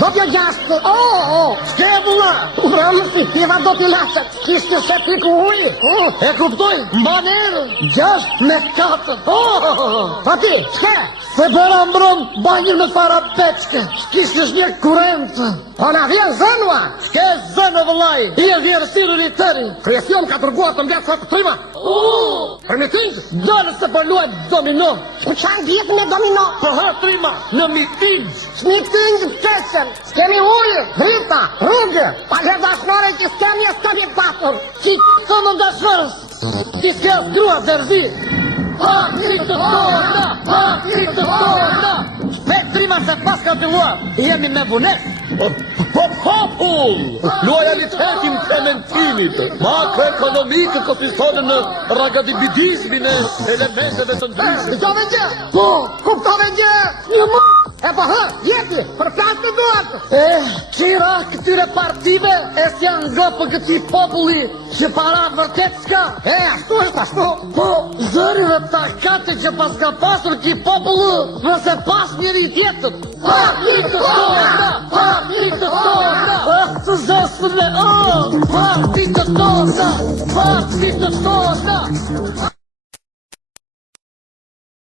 Do t'ja gjashtë, s'ke bulla. Ramësi, tjeva do t'i lasët, kishtë se t'i ku ujë. E kuptoj, mba nërë, 6-4. Fati, s'ke? Se bëra mbron, banjër me fara peçke, s'kishtë një kurentë. Po na vjen zënua, s'ke zënë vëllaj, i e vjerësiru një tëri. Kresion ka tërguat të mbjatë sa të trima. Permiting, dërë se përluat domino. Ku qanë vjetë me domino? Për trima, në miting. S'miting pësën, s'kemi ujë, drita, rrugë, palër dashnore që s'kemi e s'kemi pasur. Që të në dashnërës, që s'ke s'grua zërzi. Pakri të tona! Shpet trima se pas ka filluar, jemi me vunes. Po popull! Lojalitetin cementimit, makroekonomikë të fisone në ragadibidizmin e elementeve të ndryshme. Kuptove gjë? Po, kuptove gjë? Një më! E po jeti, për flasë të duat. Qira këtyre partive, e s'janë nga për këti populli që para vërtet s'ka. Ashtu është ashtu. Po, zërive takate që pas ka pasur ki popullu, nëse pas njëri tjetër. Pakri të tona! Të zësën e pakri të tona!